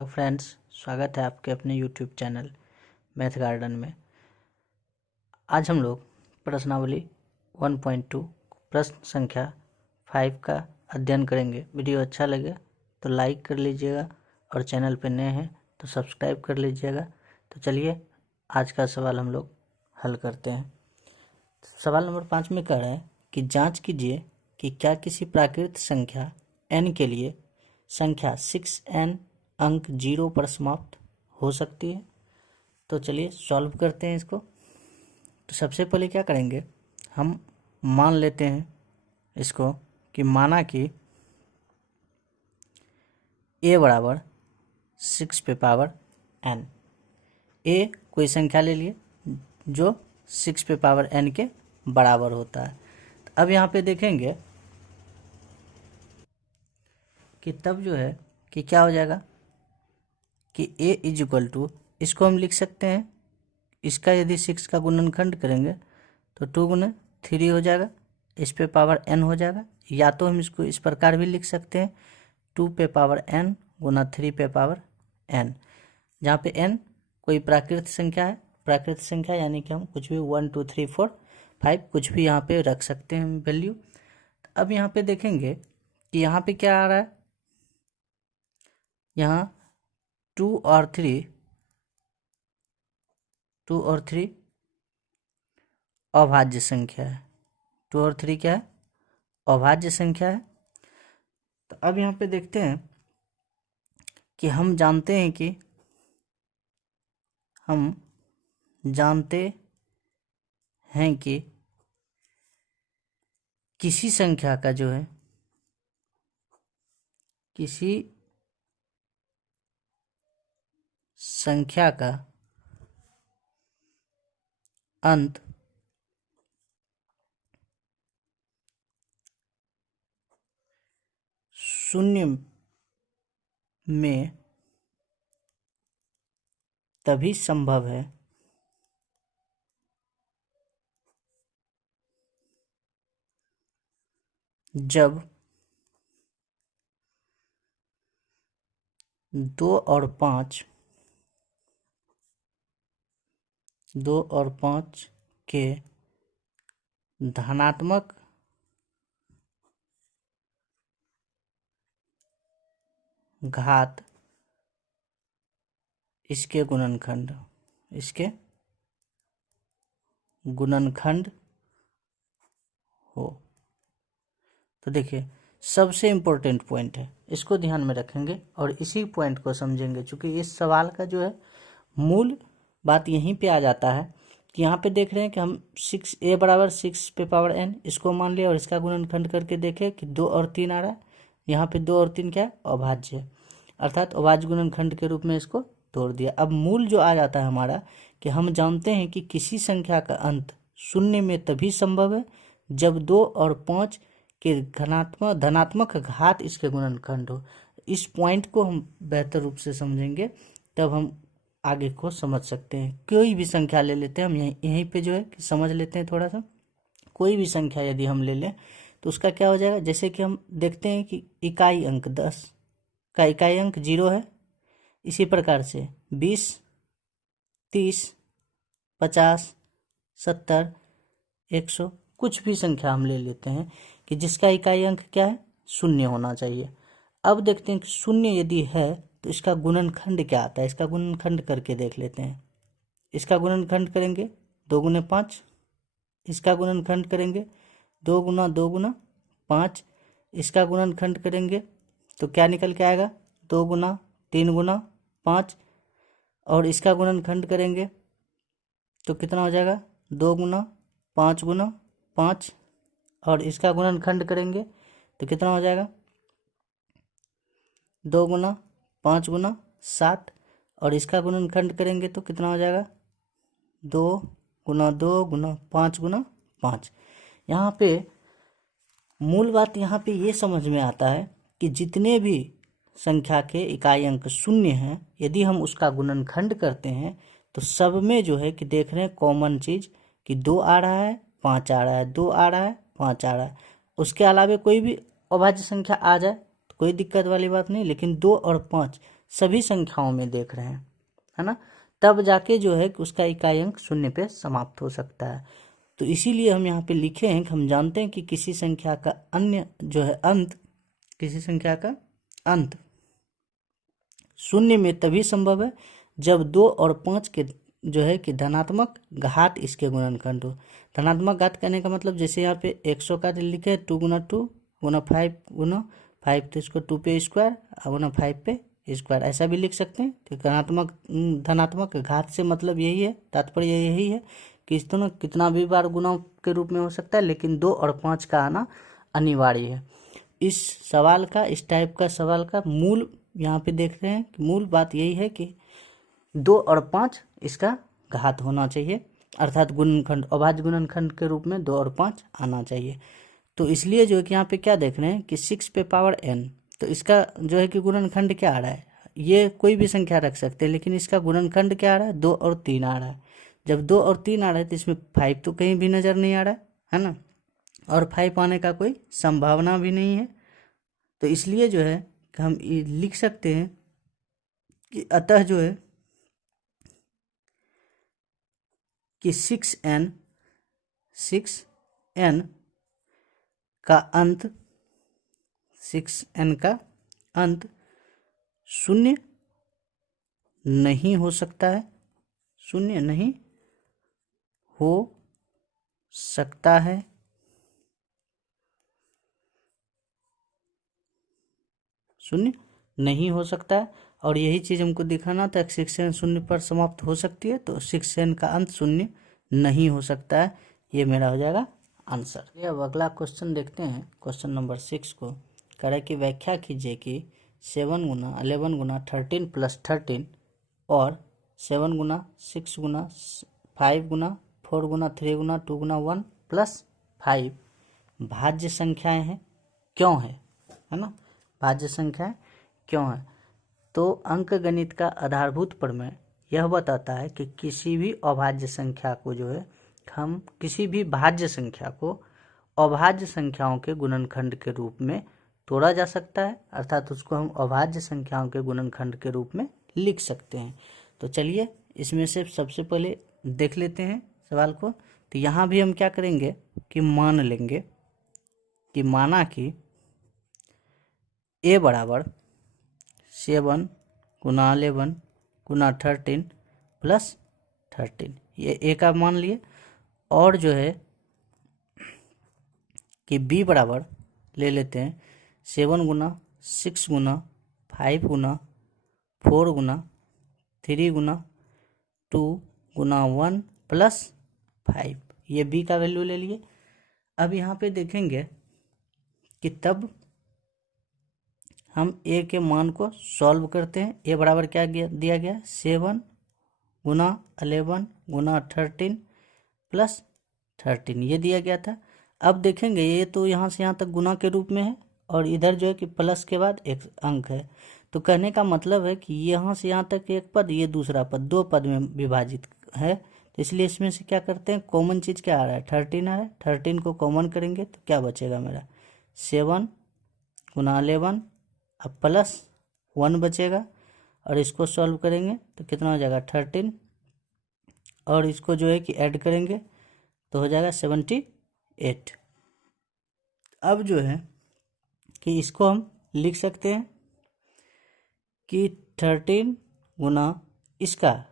तो फ्रेंड्स, स्वागत है आपके अपने यूट्यूब चैनल मैथ गार्डन में। आज हम लोग प्रश्नावली 1.2 प्रश्न संख्या 5 का अध्ययन करेंगे। वीडियो अच्छा लगे तो लाइक कर लीजिएगा और चैनल पर नए हैं तो सब्सक्राइब कर लीजिएगा। तो चलिए आज का सवाल हम लोग हल करते हैं। सवाल नंबर 5 में कह रहा है कि जांच कीजिए कि क्या किसी प्राकृत संख्या n के लिए संख्या 6n अंक 0 पर समाप्त हो सकती है। तो चलिए सॉल्व करते हैं इसको। तो सबसे पहले क्या करेंगे, हम मान लेते हैं इसको कि माना कि a बराबर 6 पे पावर n। a कोई संख्या ले लिए जो 6 पे पावर n के बराबर होता है। तो अब यहाँ पे देखेंगे कि तब जो है कि क्या हो जाएगा कि a इज इक्वल टू, इसको हम लिख सकते हैं, इसका यदि 6 का गुणनखंड करेंगे तो 2 गुना 3 हो जाएगा, इस पे पावर n हो जाएगा। या तो हम इसको इस प्रकार भी लिख सकते हैं 2 पे पावर n गुना 3 पे पावर n, जहाँ पे n कोई प्राकृत संख्या है। प्राकृत संख्या यानी कि हम कुछ भी 1 2 3 4 5 कुछ भी यहाँ पे रख सकते हैं वैल्यू। अब यहाँ पे देखेंगे कि यहाँ पे क्या आ रहा है, यहाँ 2 और 3 अभाज्य संख्या है। 2 और 3 क्या है, अभाज्य संख्या है। तो अब यहाँ पे देखते हैं कि हम जानते हैं कि किसी संख्या का जो है, किसी संख्या का अंत शून्य में तभी संभव है जब 2 और 5 के धनात्मक घात इसके गुणनखंड हो। तो देखिए सबसे इम्पोर्टेंट पॉइंट है, इसको ध्यान में रखेंगे और इसी पॉइंट को समझेंगे, क्योंकि इस सवाल का जो है मूल बात यहीं पे आ जाता है कि यहाँ पे देख रहे हैं कि हम 6a बराबर 6 पे पावर n इसको मान लिया और इसका गुणनखंड करके देखें कि 2 और 3 आ रहा है। यहाँ पे 2 और 3 क्या है, अभाज्य है, अर्थात अभाज्य गुणनखंड के रूप में इसको तोड़ दिया। अब मूल जो आ जाता है हमारा कि हम जानते हैं कि किसी संख्या का अंत शून्य में तभी संभव है जब 2 और 5 के धनात्मक घात इसके गुणनखंड हो। इस पॉइंट को हम बेहतर रूप से समझेंगे तब हम आगे को समझ सकते हैं। कोई भी संख्या ले लेते हैं हम, यहीं पे जो है कि समझ लेते हैं थोड़ा सा। कोई भी संख्या यदि हम ले लें तो उसका क्या हो जाएगा, जैसे कि हम देखते हैं कि इकाई अंक 10 का इकाई अंक 0 है, इसी प्रकार से 20 30 50 70 100 कुछ भी संख्या हम ले लेते हैं कि जिसका इकाई अंक क्या है, शून्य होना चाहिए। अब देखते हैं कि शून्य यदि है तो इसका गुणनखंड क्या आता है, इसका गुणनखंड करके देख लेते हैं। इसका गुणनखंड करेंगे 2 गुने 5, इसका गुणनखंड करेंगे 2 गुना 5, इसका गुणनखंड करेंगे तो क्या निकल के आएगा, 2 गुना 3 गुना 5, और इसका गुणनखंड करेंगे तो कितना हो जाएगा, 2 गुना 5 और इसका गुणनखंड करेंगे तो कितना हो जाएगा, 2 गुना 5 गुना 7, और इसका गुणनखंड करेंगे तो कितना हो जाएगा, 2 गुना 5 गुना 5। यहाँ पे मूल बात यहाँ पे ये समझ में आता है कि जितने भी संख्या के इकाई अंक शून्य हैं, यदि हम उसका गुणनखंड करते हैं तो सब में जो है कि देख रहे हैं कॉमन चीज़ कि 2 आ रहा है 5 आ रहा है, 2 आ रहा है 5 आ रहा है। उसके अलावा कोई भी अभाज्य संख्या आ जाए तो कोई दिक्कत वाली बात नहीं, लेकिन 2 और 5 सभी संख्याओं में देख रहे हैं, है ना, तब जाके जो है कि उसका इकाई अंक शून्य पे समाप्त हो सकता है। तो इसीलिए हम यहाँ पे लिखे हैं कि हम जानते हैं कि किसी संख्या का अन्य जो है अंत, किसी संख्या का अंत शून्य में तभी संभव है जब 2 और 5 के जो है कि धनात्मक घात इसके गुणनखंड हो। धनात्मक घात कहने का मतलब जैसे यहाँ पे 100 का लिखे 2 गुना 2 गुना 5 गुना 5, तो इसको 2 पे स्क्वायर गुना 5 पे स्क्वायर ऐसा भी लिख सकते हैं। तो धनात्मक घात से मतलब यही है, तात्पर्य यही है कि इस दोनों कितना भी बार गुना के रूप में हो सकता है, लेकिन 2 और 5 का आना अनिवार्य है। इस सवाल का, इस टाइप का सवाल का मूल यहाँ पे देख रहे हैं कि मूल बात यही है कि 2 और 5 इसका घात होना चाहिए, अर्थात गुणनखंड, अभाज्य गुणनखंड के रूप में 2 और 5 आना चाहिए। तो इसलिए जो है कि यहाँ पे क्या देख रहे हैं कि 6 पे पावर n, तो इसका जो है कि गुणनखंड क्या आ रहा है, ये कोई भी संख्या रख सकते हैं, लेकिन इसका गुणनखंड क्या आ रहा है, 2 और 3 आ रहा है। जब 2 और 3 आ रहा है तो इसमें 5 तो कहीं भी नज़र नहीं आ रहा है ना, और 5 आने का कोई संभावना भी नहीं है। तो इसलिए जो है हम लिख सकते हैं कि अतः जो है कि 6n का अंत 6n का अंत शून्य नहीं हो सकता है, शून्य नहीं हो सकता है, शून्य नहीं हो सकता है। और यही चीज़ हमको दिखाना था, 6n शून्य पर समाप्त हो सकती है, तो 6n का अंत शून्य नहीं हो सकता है। ये मेरा हो जाएगा आंसर। ये अब अगला क्वेश्चन देखते हैं, क्वेश्चन नंबर 6 को। कह रहा है कि व्याख्या कीजिए कि 7 गुना 11 गुना 13 प्लस 13 और 7 गुना 6 गुना 5 गुना 4 गुना 3 गुना 2 गुना 1 प्लस 5 भाज्य संख्याएं हैं, क्यों है ना, भाज्य संख्याएं क्यों है। तो अंकगणित का आधारभूत प्रमेय यह बताता है कि किसी भी अभाज्य संख्या को जो है, हम किसी भी भाज्य संख्या को अभाज्य संख्याओं के गुणनखंड के रूप में तोड़ा जा सकता है, अर्थात उसको हम अभाज्य संख्याओं के गुणनखंड के रूप में लिख सकते हैं। तो चलिए इसमें से सबसे पहले देख लेते हैं सवाल को। तो यहाँ भी हम क्या करेंगे कि मान लेंगे कि माना कि a बराबर 7 गुना 11 गुना 13 प्लस 13, ये a का मान लिए। और जो है कि b बराबर ले लेते हैं 7 गुना 6 गुना 5 गुना 4 गुना 3 गुना 2 गुना 1 प्लस 5, ये b का वैल्यू ले लिए। अब यहाँ पे देखेंगे कि तब हम a के मान को सॉल्व करते हैं। a बराबर क्या दिया गया, 7 गुना 11 गुना 13 प्लस 13, ये दिया गया था। अब देखेंगे ये तो यहाँ से यहाँ तक गुना के रूप में है, और इधर जो है कि प्लस के बाद एक अंक है। तो कहने का मतलब है कि यहाँ से यहाँ तक एक पद, ये दूसरा पद, 2 पद में विभाजित है। तो इसलिए इसमें से क्या करते हैं, कॉमन चीज़ क्या आ रहा है, 13 आ रहा है। 13 को कॉमन करेंगे तो क्या बचेगा मेरा, 7 गुना 11 अब प्लस 1 बचेगा, और इसको सॉल्व करेंगे तो कितना हो जाएगा 13, और इसको जो है कि ऐड करेंगे तो हो जाएगा 78। अब जो है कि इसको हम लिख सकते हैं कि 13 गुना इसका,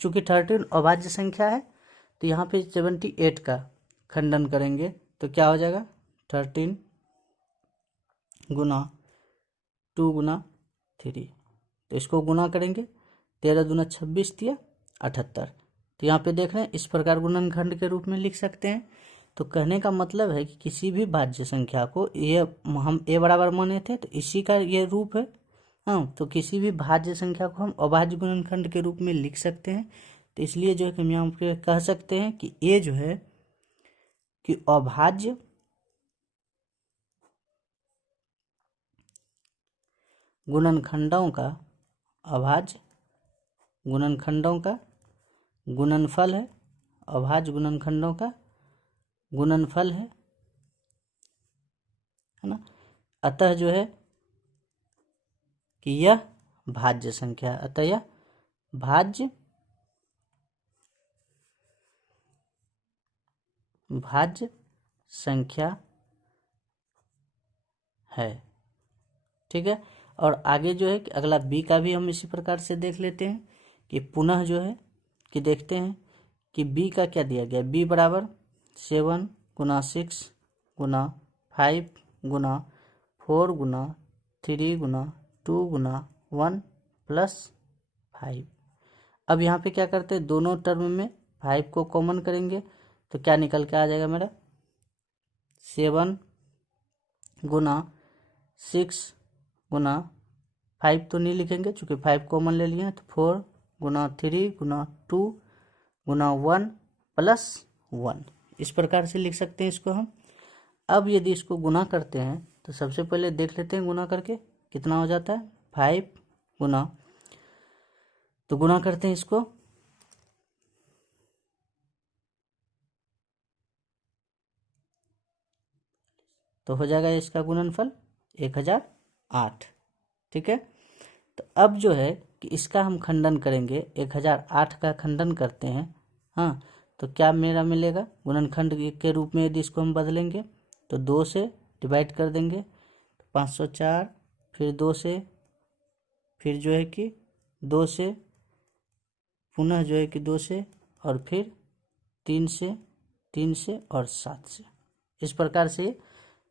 चूँकि 13 अभाज्य संख्या है तो यहाँ पे 78 का खंडन करेंगे तो क्या हो जाएगा 13 गुना 2 गुना 3, तो इसको गुना करेंगे 13 दूना 26 दिया 78। तो यहाँ पे देख रहे हैं इस प्रकार गुणनखंड के रूप में लिख सकते हैं। तो कहने का मतलब है कि किसी भी भाज्य संख्या को, ये हम a बराबर माने थे तो इसी का ये रूप है, हाँ, तो किसी भी भाज्य संख्या को हम अभाज्य गुणनखंड के रूप में लिख सकते हैं। तो इसलिए जो है कि हम यहाँ पे कह सकते हैं कि a जो है कि अभाज्य गुणनखंडों का, अभाज्य गुणनखंडों का गुणनफल है, अभाज्य गुणनखंडों का गुणनफल है ना। अतः जो है कि यह भाज्य संख्या है, अतः यह भाज्य संख्या है। ठीक है, और आगे जो है कि अगला बी का भी हम इसी प्रकार से देख लेते हैं कि पुनः जो है कि देखते हैं कि बी का क्या दिया गया। बी बराबर 7 गुना 6 गुना 5 गुना 4 गुना 3 गुना 2 गुना 1 प्लस 5। अब यहाँ पे क्या करते हैं, दोनों टर्म में 5 को कॉमन करेंगे तो क्या निकल के आ जाएगा मेरा 7 गुना 6 गुना 5 तो नहीं लिखेंगे चूँकि 5 कॉमन ले लिए हैं, तो 4 गुना 3 गुना 2 गुना 1 प्लस 1, इस प्रकार से लिख सकते हैं इसको हम। अब यदि इसको गुना करते हैं तो सबसे पहले देख लेते हैं गुना करके कितना हो जाता है 5 गुना, तो गुना करते हैं इसको तो हो जाएगा इसका गुणनफल 1008। ठीक है, तो अब जो है कि इसका हम खंडन करेंगे, 1008 का खंडन करते हैं। हाँ, तो क्या मेरा मिलेगा गुणनखंड के रूप में यदि इसको हम बदलेंगे तो 2 से डिवाइड कर देंगे, 504, फिर 2 से, फिर जो है कि 2 से, पुनः जो है कि 2 से, और फिर 3 से, 3 से और 7 से, इस प्रकार से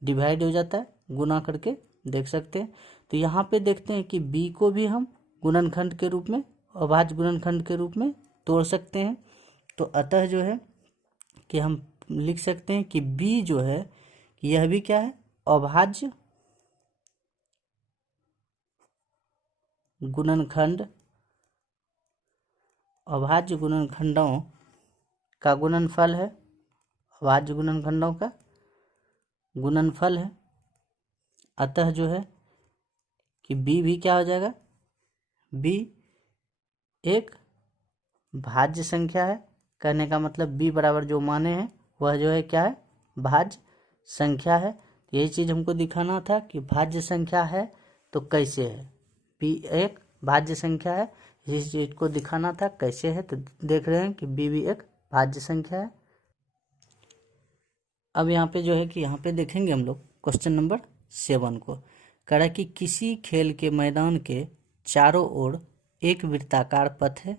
डिवाइड हो जाता है। गुना करके देख सकते हैं। तो यहाँ पे देखते हैं कि बी को भी हम गुणनखंड के रूप में, अभाज्य गुणनखंड के रूप में तोड़ सकते हैं। तो अतः जो है कि हम लिख सकते हैं कि बी जो है कि यह भी क्या है अभाज्य गुणनखंड, अभाज्य गुणनखंडों का गुणनफल है, अभाज्य गुणनखंडों का गुणनफल है। अतः जो है कि बी भी क्या हो जाएगा, बी एक भाज्य संख्या है। कहने का मतलब बी बराबर जो माने हैं वह जो है क्या है भाज्य संख्या है। यही चीज़ हमको दिखाना था कि भाज्य संख्या है तो कैसे है, बी एक भाज्य संख्या है, इस चीज़ को दिखाना था कैसे है। तो देख रहे हैं कि बी भी एक भाज्य संख्या है। अब यहाँ पे जो है कि यहाँ पे देखेंगे हम लोग क्वेश्चन नंबर 7 को। कह रहा है कि किसी खेल के मैदान के चारों ओर एक वृत्ताकार पथ है।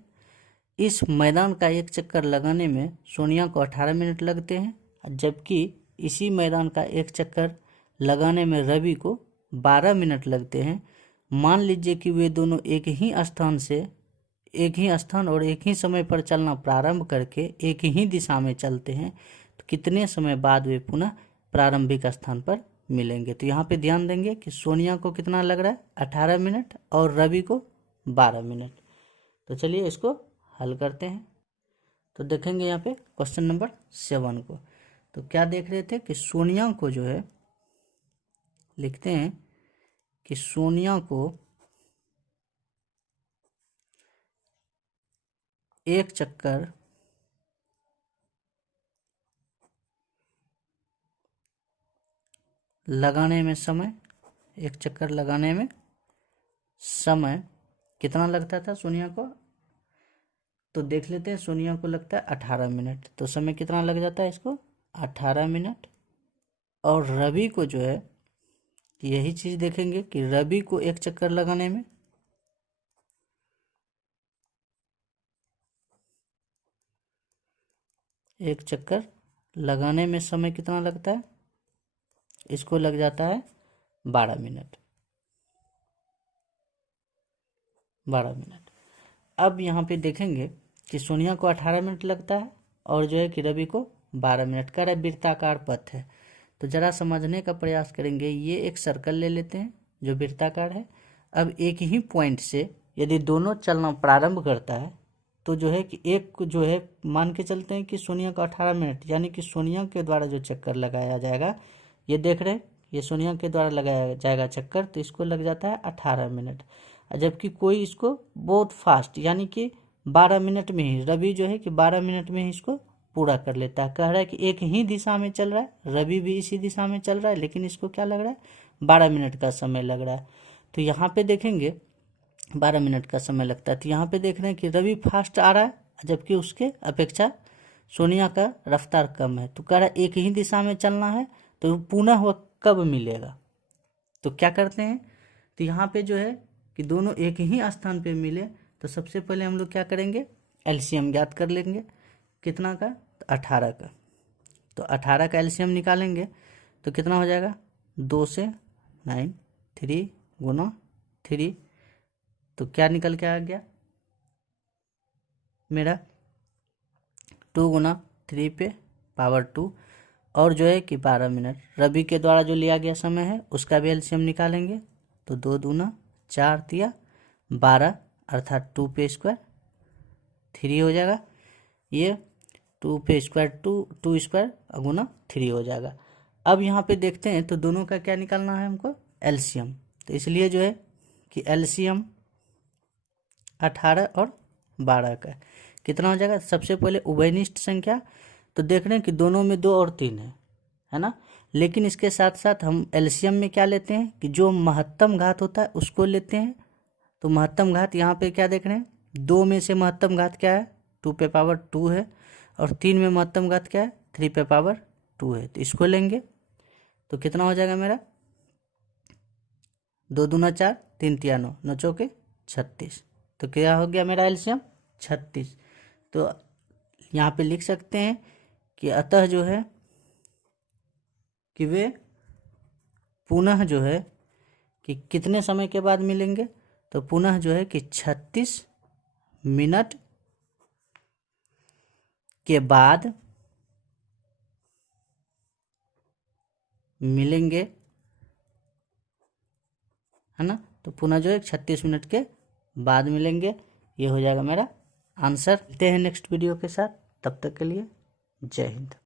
इस मैदान का एक चक्कर लगाने में सोनिया को 18 मिनट लगते हैं, जबकि इसी मैदान का एक चक्कर लगाने में रवि को 12 मिनट लगते हैं। मान लीजिए कि वे दोनों एक ही स्थान और एक ही समय पर चलना प्रारंभ करके एक ही दिशा में चलते हैं, तो कितने समय बाद वे पुनः प्रारंभिक स्थान पर मिलेंगे। तो यहाँ पे ध्यान देंगे कि सोनिया को कितना लग रहा है 18 मिनट और रवि को 12 मिनट। तो चलिए इसको हल करते हैं। तो देखेंगे यहाँ पे क्वेश्चन नंबर 7 को। तो क्या देख रहे थे कि सोनिया को जो है लिखते हैं कि सोनिया को एक चक्कर लगाने में समय, एक चक्कर लगाने में समय कितना लगता था सोनिया को, तो देख लेते हैं। सोनिया को लगता है 18 मिनट, तो समय कितना लग जाता है इसको 18 मिनट। और रवि को जो है यही चीज़ देखेंगे कि रवि को एक चक्कर लगाने में समय कितना लगता है, इसको लग जाता है 12 मिनट। अब यहाँ पे देखेंगे कि सोनिया को 18 मिनट लगता है और जो है कि रवि को 12 मिनट। का वृत्ताकार पथ है, तो जरा समझने का प्रयास करेंगे। ये एक सर्कल ले लेते हैं जो वृत्ताकार है। अब एक ही पॉइंट से यदि दोनों चलना प्रारंभ करता है तो जो है कि एक जो है मान के चलते हैं कि सोनिया को 18 मिनट, यानी कि सोनिया के द्वारा जो चक्कर लगाया जाएगा, ये देख रहे हैं ये सोनिया के द्वारा लगाया जाएगा चक्कर, तो इसको लग जाता है 18 मिनट। जबकि कोई इसको बहुत फास्ट यानी कि 12 मिनट में ही, रवि जो है कि 12 मिनट में ही इसको पूरा कर लेता है। कह रहा है कि एक ही दिशा में चल रहा है, रवि भी इसी दिशा में चल रहा है, लेकिन इसको क्या लग रहा है 12 मिनट का समय लग रहा है। तो यहाँ पे देखेंगे 12 मिनट का समय लगता है। तो यहाँ पे देख रहे हैं कि रवि फास्ट आ रहा है, जबकि उसके अपेक्षा सोनिया का रफ्तार कम है। तो कह रहा है एक ही दिशा में चलना है, तो पुनः वह कब मिलेगा। तो क्या करते हैं, तो यहाँ पे जो है कि दोनों एक ही स्थान पे मिले, तो सबसे पहले हम लोग क्या करेंगे, एलसीएम ज्ञात कर लेंगे। कितना का, 18 का। तो 18 का एलसीएम निकालेंगे तो कितना हो जाएगा, 2 से 9, 3 गुना 3, तो क्या निकल के आ गया मेरा 2 गुना 3 पे पावर 2, और जो है कि 12 मिनट। रवि के द्वारा जो लिया गया समय है उसका भी एलसीएम निकालेंगे, तो 2 दूना 4 तिया 12, अर्थात 2 पे स्क्वायर 3 हो जाएगा। ये 2 पे स्क्वायर 2 स्क्वायर गुना 3 हो जाएगा। अब यहाँ पे देखते हैं तो दोनों का क्या निकालना है हमको, एलसीएम। तो इसलिए जो है कि एलसीएम 18 और 12 का कितना हो जाएगा। सबसे पहले उभयनिष्ठ संख्या, तो देख रहे हैं कि दोनों में 2 और 3 है ना, लेकिन इसके साथ साथ हम एलसीएम में क्या लेते हैं कि जो महत्तम घात होता है उसको लेते हैं। तो महत्तम घात यहाँ पे क्या देख रहे हैं, 2 में से महत्तम घात क्या है, 2 पे पावर 2 है, और 3 में महत्तम घात क्या है, 3 पे पावर 2 है। तो इसको लेंगे तो कितना हो जाएगा मेरा, 2 दूना 4, 3 तिया 9, 9 चौके 36। तो क्या हो गया मेरा एलसीएम 36। तो यहाँ पे लिख सकते हैं कि अतः जो है कि वे पुनः जो है कि कितने समय के बाद मिलेंगे, तो पुनः जो है कि 36 मिनट के बाद मिलेंगे, है ना। तो पुनः जो है 36 मिनट के बाद मिलेंगे। ये हो जाएगा मेरा आंसर। मिलते हैं नेक्स्ट वीडियो के साथ, तब तक के लिए जय हिंद।